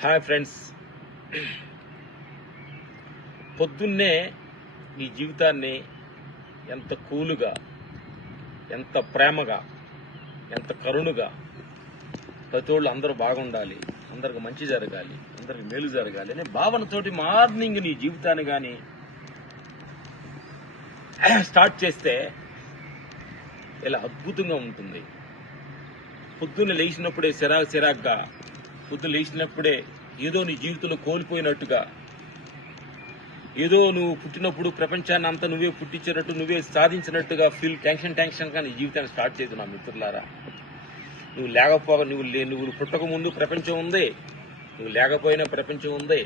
Hi friends. పొద్దున్నే నీ జీవితాన్ని ఎంత కూలుగా ఎంత ప్రేమగా ఎంత కరుణుగా ప్రతి వాళ్ళు అందరూ బాగుండాలి అందరికి మంచి జరగాలి అందరికి మేలు జరగాలి అనే భావనతోటి మార్నింగ్ నీ జీవితాన్ని కానీ స్టార్ట్ చేస్తే ఇలా అద్భుతంగా ఉంటుంది. పొద్దున్న లేచినప్పుడే సిరాగ్ సిరాగ్గా పొద్దున్న లేచినప్పుడే ఏదో నీ జీవితంలో కోల్పోయినట్టుగా. ఏదో నువ్వు పుట్టినప్పుడు ప్రపంచాన్ని అంతా నువ్వే పుట్టించినట్టు నువ్వే సాధించినట్టుగా ఫీల్ టెన్షన్ టెన్షన్గా నీ జీవితాన్ని స్టార్ట్ చేసి నా మిత్రులారా. నువ్వు లేకపోగా నువ్వు లే నువ్వు పుట్టక ముందు ప్రపంచం ఉంది నువ్వు లేకపోయినా ప్రపంచం ఉంది.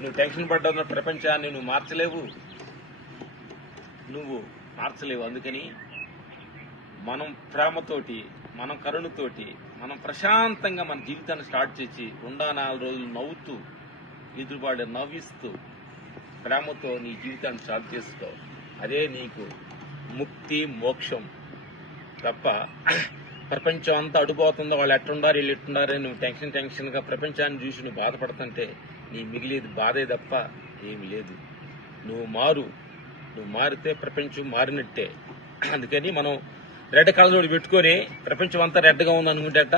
నువ్వు టెన్షన్ పడ్డ ప్రపంచాన్ని నువ్వు మార్చలేవు. నువ్వు మార్చలేవు. అందుకని మనం ప్రేమతోటి మనం కరుణతోటి మనం ప్రశాంతంగా మన జీవితాన్ని స్టార్ట్ చేసి ఉండా నాలుగు రోజులు నవ్వుతూ ఎదురుబాటు నవ్విస్తూ ప్రేమతో నీ జీవితాన్ని స్టార్ట్ చేసుకో. అదే నీకు ముక్తి మోక్షం తప్ప ప్రపంచం అంతా అడిపోతుందో వాళ్ళు ఎట్టుండారు వీళ్ళు ఎట్టుండారు నువ్వు టెన్షన్ టెన్షన్గా ప్రపంచాన్ని చూసి నువ్వు బాధపడుతుంటే నీ మిగిలేది బాధే తప్ప ఏమి లేదు. నువ్వు మారు నువ్వు మారితే ప్రపంచం మారినట్టే. అందుకని మనం రెడ్ కళ్ళజోడు పెట్టుకొని ప్రపంచం అంతా రెడ్గా ఉంది అనుకుంటేట.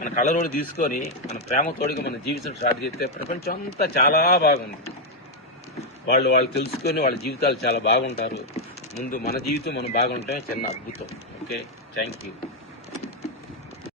మన రోడ్ తీసుకొని మన ప్రేమతోడిగా మన జీవితం స్టార్ట్ చేస్తే ప్రపంచం అంతా చాలా బాగుంది. వాళ్ళు వాళ్ళు తెలుసుకొని వాళ్ళ జీవితాలు చాలా బాగుంటారు. ముందు మన జీవితం మనం బాగుంటే చిన్న అద్భుతం. ఓకే? Thank you.